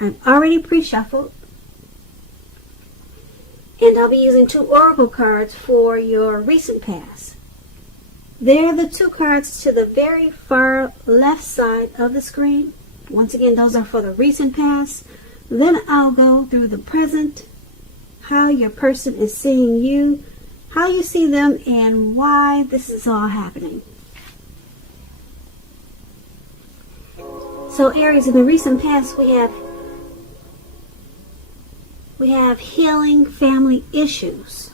I've already pre-shuffled. And I'll be using 2 oracle cards for your recent past. They're the 2 cards to the very far left side of the screen. Once again, those are for the recent past. Then I'll go through the present, how your person is seeing you, how you see them, and why this is all happening. So Aries, in the recent past, we have healing family issues.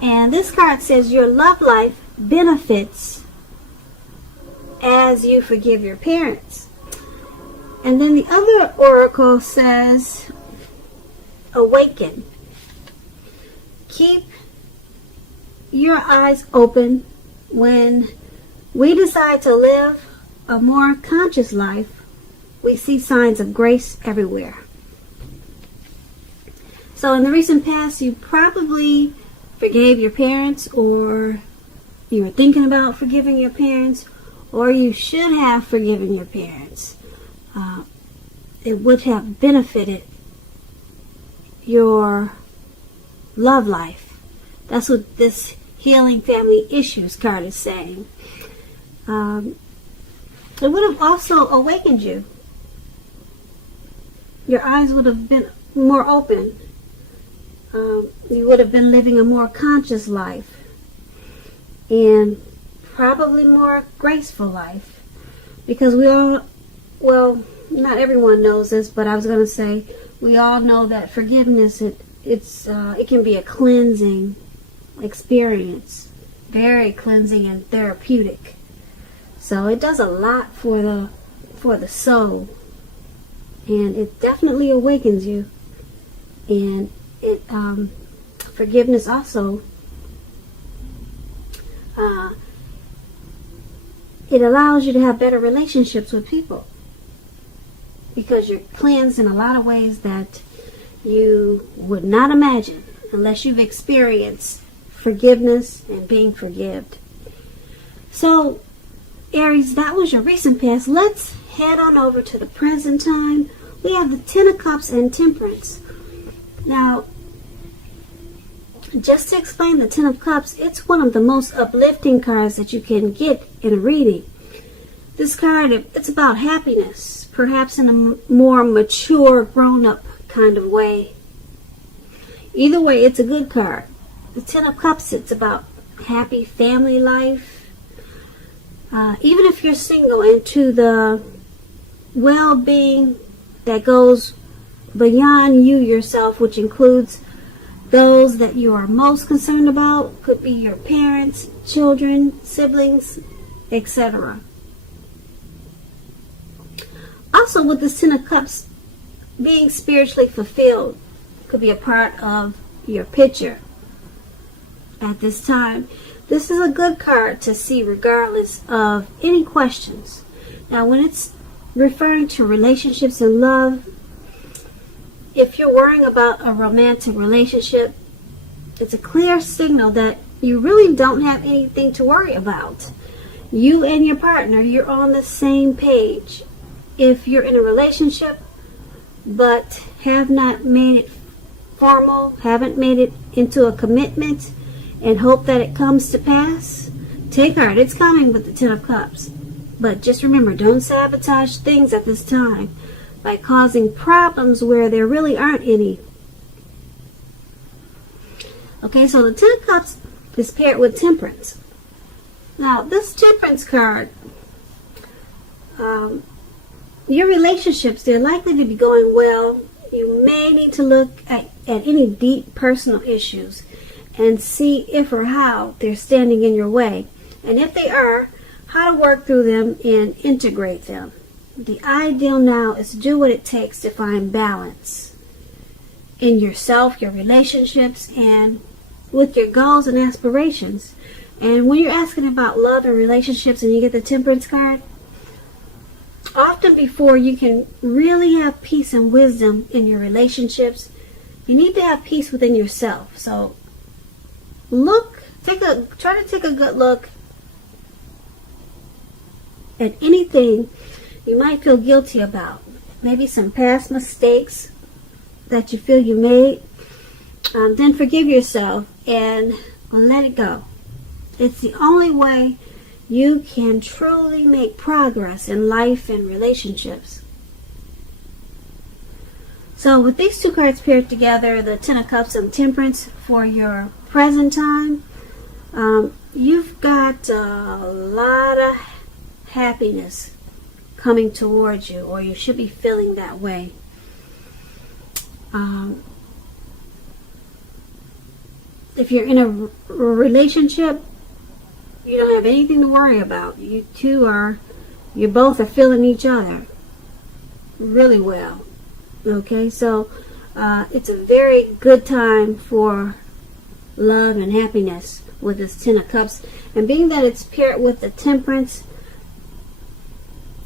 And this card says your love life benefits as you forgive your parents. And then the other oracle says awaken. Keep your eyes open. When we decide to live a more conscious life, we see signs of grace everywhere. So in the recent past, you probably forgave your parents, or you were thinking about forgiving your parents, or you should have forgiven your parents. It would have benefited your love life. That's what this healing family issues card is saying. It would have also awakened you. Your eyes would have been more open. You would have been living a more conscious life and probably more graceful life, because we all, well, not everyone knows this, but I was going to say we all know that forgiveness, it can be a cleansing experience, very cleansing and therapeutic. So it does a lot for the soul, and it definitely awakens you. And it forgiveness also it allows you to have better relationships with people, because you're cleansed in a lot of ways that you would not imagine unless you've experienced forgiveness and being forgived. So Aries, that was your recent past. Let's head on over to the present time. We have the 10 of Cups and Temperance. Now, just to explain the 10 of Cups, it's one of the most uplifting cards that you can get in a reading. This card, it's about happiness, perhaps in a more mature, grown-up kind of way. Either way, it's a good card. The 10 of Cups, it's about happy family life. Even if you're single, into the well-being that goes beyond you yourself, which includes those that you are most concerned about, could be your parents, children, siblings, etc. Also, with this 10 of Cups, being spiritually fulfilled could be a part of your picture at this time. This is a good card to see regardless of any questions. Now, when it's referring to relationships and love, if you're worrying about a romantic relationship, it's a clear signal that you really don't have anything to worry about. You and your partner, you're on the same page. If you're in a relationship but have not made it formal, haven't made it into a commitment, and hope that it comes to pass, take heart. It's coming with the 10 of Cups. But just remember, don't sabotage things at this time by causing problems where there really aren't any. Okay, so the 10 of Cups is paired with Temperance. Now, this Temperance card, your relationships, they're likely to be going well. You may need to look at any deep personal issues and see if or how they're standing in your way. And if they are, how to work through them and integrate them. The ideal now is to do what it takes to find balance in yourself, your relationships, and with your goals and aspirations. And when you're asking about love and relationships and you get the Temperance card, often before you can really have peace and wisdom in your relationships, you need to have peace within yourself. So try to take a good look at anything you might feel guilty about. Maybe some past mistakes that you feel you made. Then forgive yourself and let it go. It's the only way you can truly make progress in life and relationships. So with these two cards paired together, the Ten of Cups and Temperance, for your present time, you've got a lot of happiness coming towards you, or you should be feeling that way. If you're in a relationship, you don't have anything to worry about. You both are feeling each other really well. Okay, so it's a very good time for love and happiness with this Ten of Cups. And being that it's paired with the Temperance,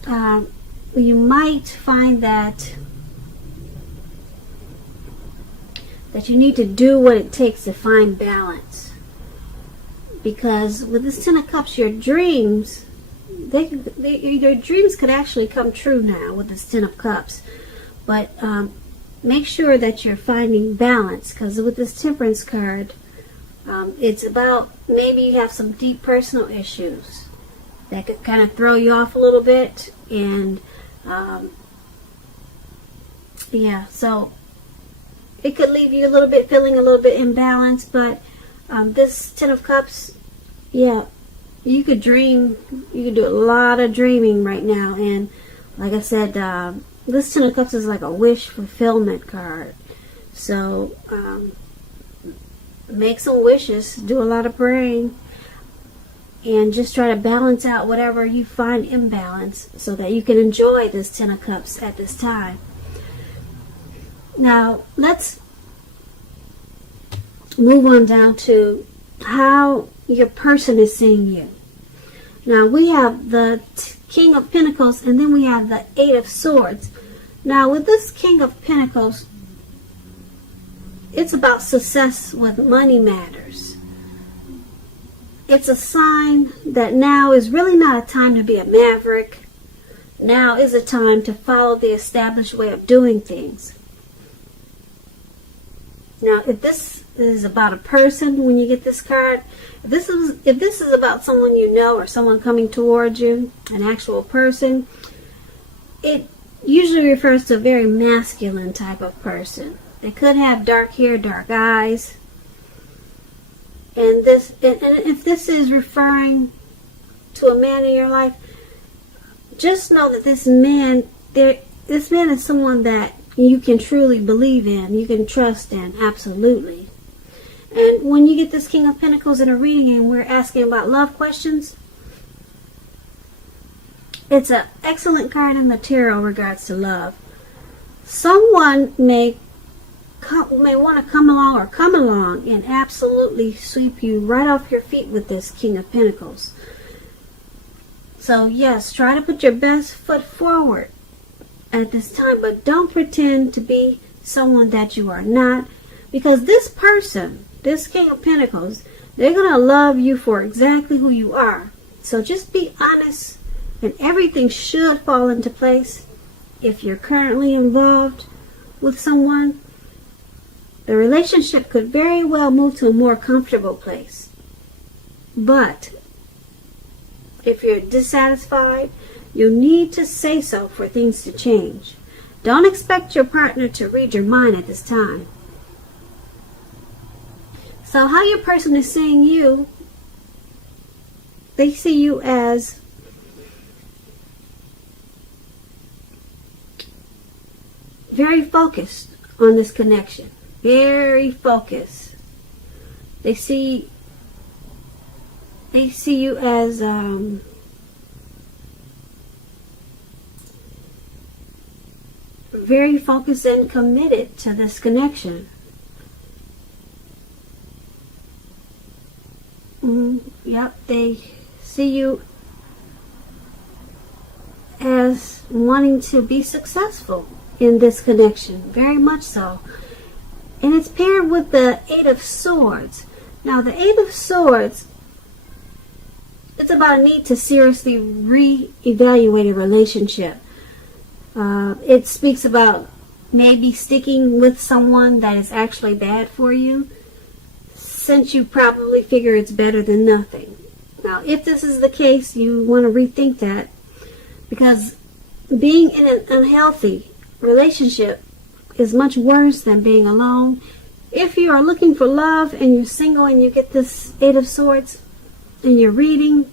you might find that you need to do what it takes to find balance. Because with this Ten of Cups, your dreams, your dreams could actually come true now with this Ten of Cups. But make sure that you're finding balance, because with this Temperance card, it's about maybe you have some deep personal issues that could kind of throw you off a little bit. And yeah, so it could leave you feeling a little bit imbalanced. But this Ten of Cups, yeah, you could dream. You could do a lot of dreaming right now. And like I said, this Ten of Cups is like a wish fulfillment card. So make some wishes, do a lot of praying, and just try to balance out whatever you find imbalance so that you can enjoy this Ten of Cups at this time. Now, let's move on down to how your person is seeing you. Now, we have the King of Pentacles, and then we have the Eight of Swords. Now, with this King of Pentacles, it's about success with money matters. It's a sign that now is really not a time to be a maverick. Now is a time to follow the established way of doing things. Now, if this is about a person, when you get this card, if this is about someone you know or someone coming towards you, an actual person, it usually refers to a very masculine type of person. They could have dark hair, dark eyes. And if this is referring to a man in your life, just know that this man is someone that you can truly believe in, you can trust in, absolutely. And when you get this King of Pentacles in a reading and we're asking about love questions, it's an excellent card in the tarot in regards to love. Someone may want to come along and absolutely sweep you right off your feet with this King of Pentacles. So yes, try to put your best foot forward at this time, but don't pretend to be someone that you are not, because this person, this King of Pentacles, they're going to love you for exactly who you are. So just be honest, and everything should fall into place. If you're currently involved with someone, the relationship could very well move to a more comfortable place. But if you're dissatisfied, you need to say so for things to change. Don't expect your partner to read your mind at this time. So how your person is seeing you, they see you as very focused on this connection. Very focused. They see you as very focused and committed to this connection. Yep, they see you as wanting to be successful in this connection, very much so. And it's paired with the Eight of Swords. Now, the Eight of Swords, it's about a need to seriously re-evaluate a relationship. It speaks about maybe sticking with someone that is actually bad for you, since you probably figure it's better than nothing. Now, if this is the case, you want to rethink that, because being in an unhealthy relationship is much worse than being alone. If you are looking for love and you're single and you get this Eight of Swords in your reading,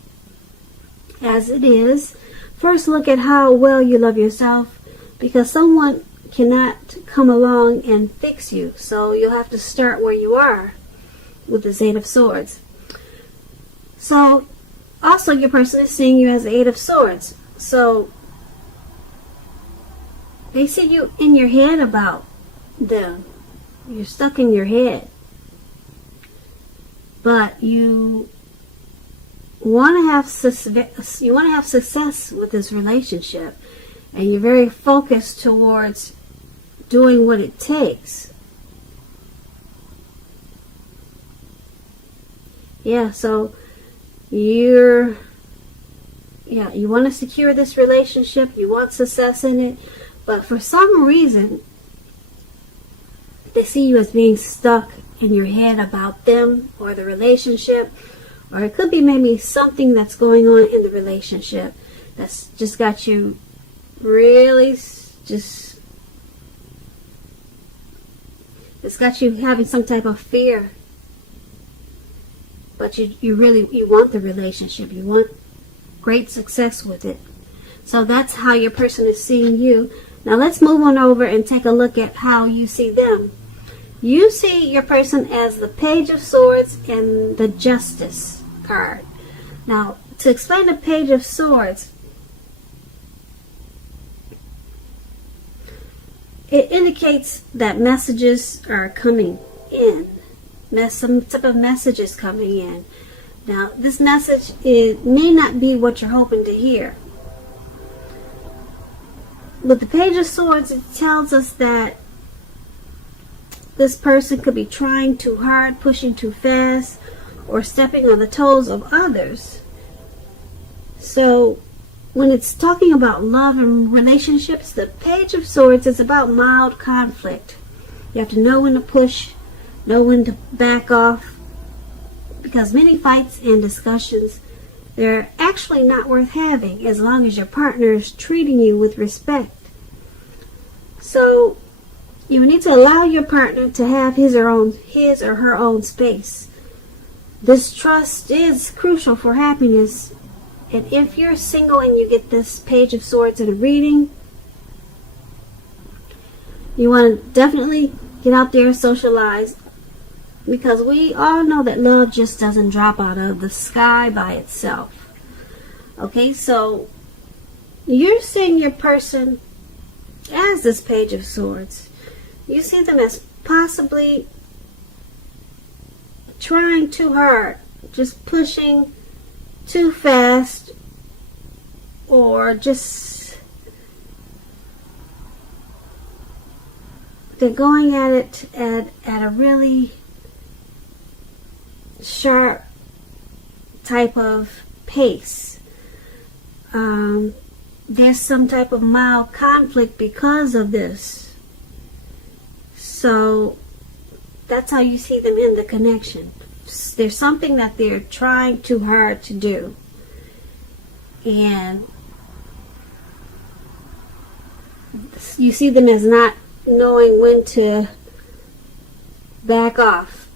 as it is, first look at how well you love yourself, because someone cannot come along and fix you. So you'll have to start where you are with this Eight of Swords. So also your person is seeing you as the Eight of Swords. So they see you in your head about them. You're stuck in your head. But you want to have success with this relationship, and you're very focused towards doing what it takes. Yeah, so you want to secure this relationship, you want success in it, but for some reason they see you as being stuck in your head about them or the relationship, or it could be maybe something that's going on in the relationship that's just got you really it's got you having some type of fear. But you want the relationship. You want great success with it. So that's how your person is seeing you. Now let's move on over and take a look at how you see them. You see your person as the Page of Swords and the Justice card. Now, to explain the Page of Swords, it indicates that messages are coming in. Some type of message is coming in. Now, this message may not be what you're hoping to hear. With the Page of Swords, it tells us that this person could be trying too hard, pushing too fast, or stepping on the toes of others. So, when it's talking about love and relationships, the Page of Swords is about mild conflict. You have to know when to push, know when to back off, because many fights and discussions, they're actually not worth having as long as your partner is treating you with respect. So you need to allow your partner to have his or her own space. This trust is crucial for happiness. And if you're single and you get this Page of Swords in a reading, you want to definitely get out there and socialize, because we all know that love just doesn't drop out of the sky by itself. Okay, so you're seeing your person as this Page of Swords. You see them as possibly trying too hard, just pushing too fast, or just they're going at it at a really sharp type of pace. There's some type of mild conflict because of this. So that's how you see them in the connection. There's something that they're trying too hard to do. And you see them as not knowing when to back off.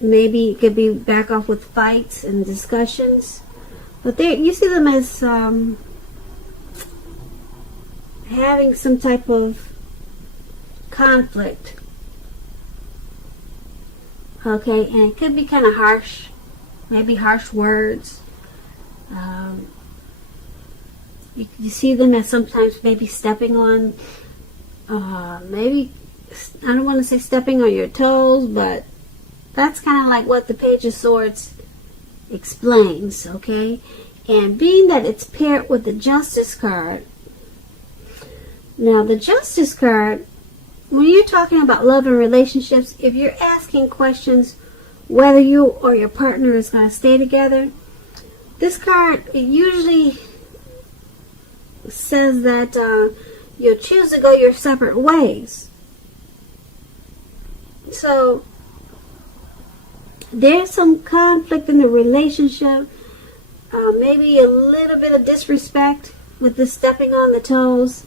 Maybe it could be back off with fights and discussions. But you see them as having some type of conflict. Okay, and it could be kind of harsh. Maybe harsh words. You see them as sometimes maybe stepping on, maybe, I don't want to say stepping on your toes, but that's kind of like what the Page of Swords explains, okay? And being that it's paired with the Justice card, now the Justice card, when you're talking about love and relationships, if you're asking questions whether you or your partner is going to stay together, this card, it usually says that you'll choose to go your separate ways. So there's some conflict in the relationship, maybe a little bit of disrespect with the stepping on the toes,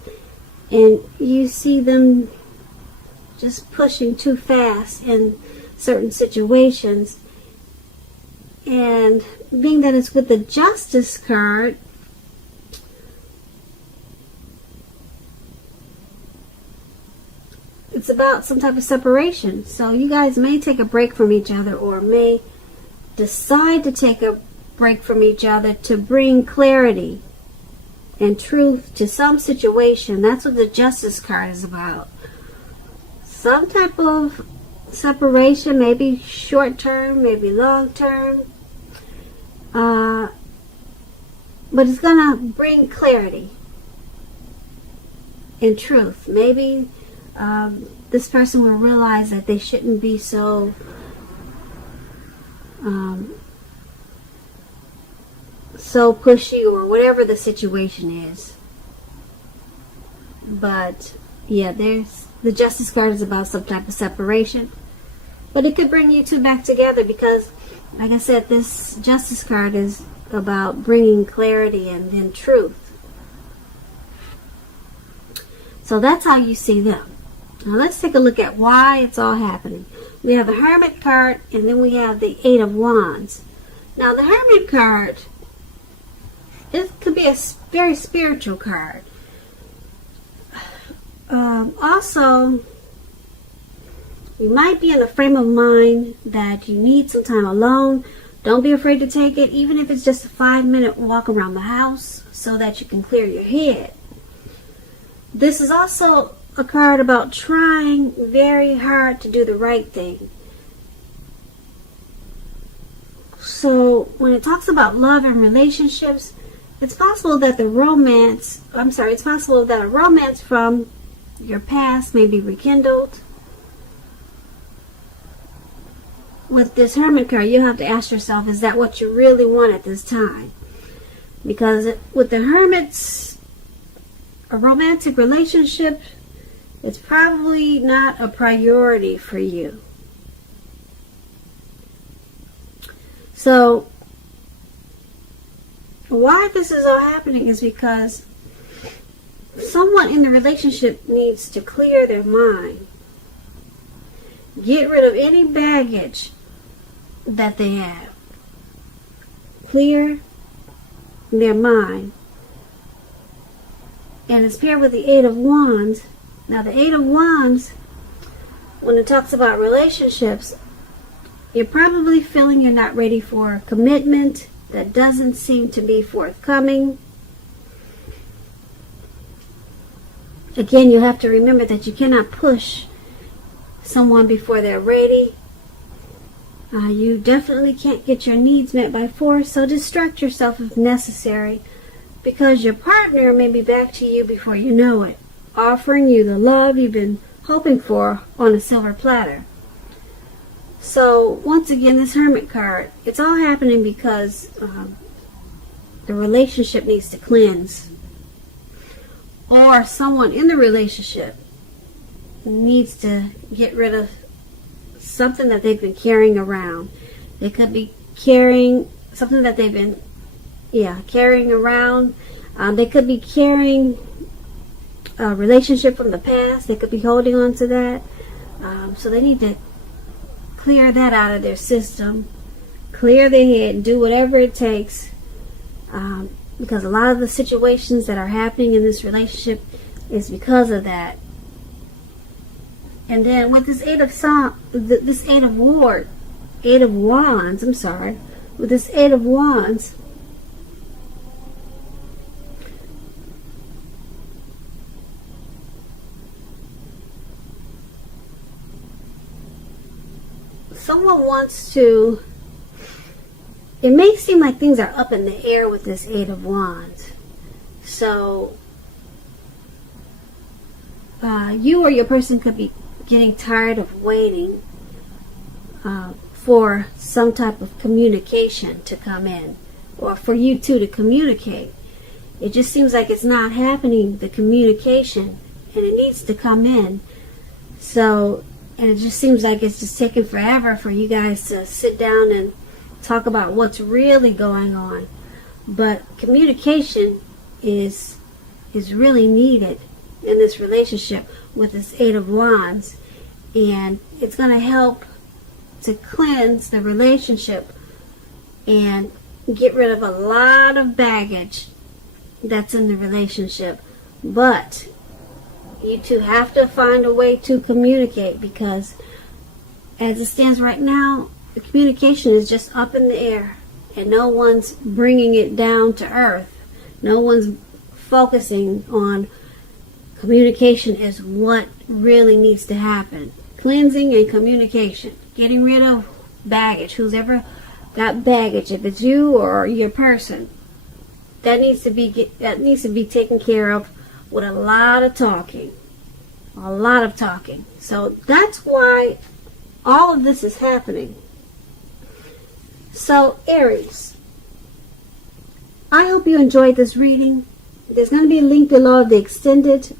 and you see them just pushing too fast in certain situations. And being that it's with the Justice card, it's about some type of separation. So you guys may take a break from each other, or may decide to take a break from each other to bring clarity and truth to some situation. That's what the Justice card is about. Some type of separation, maybe short term, maybe long term. But it's going to bring clarity and truth. Maybe this person will realize that they shouldn't be so pushy, or whatever the situation is. But yeah, the Justice card is about some type of separation, but it could bring you two back together, because like I said, this Justice card is about bringing clarity and then truth. So that's how you see them. Now let's take a look at why it's all happening. We have the Hermit card, and then we have the Eight of Wands. Now the Hermit card, it could be a very spiritual card. Also, you might be in a frame of mind that you need some time alone. Don't be afraid to take it, even if it's just a 5-minute walk around the house, so that you can clear your head. This is also a card about trying very hard to do the right thing. So when it talks about love and relationships, it's possible that a romance from your past may be rekindled. With this Hermit card, you have to ask yourself, is that what you really want at this time? Because with the Hermits, a romantic relationship, it's probably not a priority for you. So why this is all happening is because someone in the relationship needs to clear their mind. Get rid of any baggage that they have. Clear their mind. And it's paired with the Eight of Wands. Now the Eight of Wands, when it talks about relationships, you're probably feeling you're not ready for a commitment that doesn't seem to be forthcoming. Again, you have to remember that you cannot push someone before they're ready. You definitely can't get your needs met by force, so distract yourself if necessary, because your partner may be back to you before you know it, offering you the love you've been hoping for on a silver platter. So once again, this Hermit card, it's all happening because the relationship needs to cleanse, or someone in the relationship needs to get rid of something that they've been carrying around. They could be carrying something that they've been carrying around. They could be carrying a relationship from the past. They could be holding on to that. So they need to clear that out of their system, clear their head, do whatever it takes, because a lot of the situations that are happening in this relationship is because of that. And then with this Eight of Wands, with this Eight of Wands, someone wants to, it may seem like things are up in the air with this Eight of Wands. So you or your person could be getting tired of waiting for some type of communication to come in, or for you two to communicate. It just seems like it's not happening, the communication, and it needs to come in. So, and it just seems like it's just taking forever for you guys to sit down and talk about what's really going on. But communication is really needed in this relationship with this Eight of Wands, and it's going to help to cleanse the relationship and get rid of a lot of baggage that's in the relationship. But you two have to find a way to communicate, because as it stands right now, the communication is just up in the air and no one's bringing it down to earth. No one's focusing on communication is what really needs to happen. Cleansing and communication. Getting rid of baggage. Who's ever got baggage, if it's you or your person, that needs to be taken care of with a lot of talking. A lot of talking. So that's why all of this is happening. So Aries, I hope you enjoyed this reading. There's going to be a link below of the extended.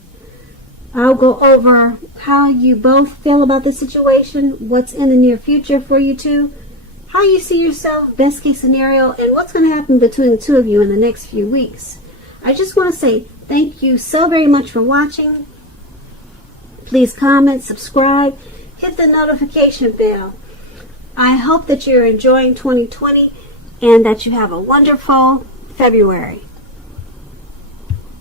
I'll go over how you both feel about the situation, what's in the near future for you two, how you see yourself, best case scenario, and what's going to happen between the two of you in the next few weeks. I just want to say thank you so very much for watching. Please comment, subscribe, hit the notification bell. I hope that you're enjoying 2020 and that you have a wonderful February.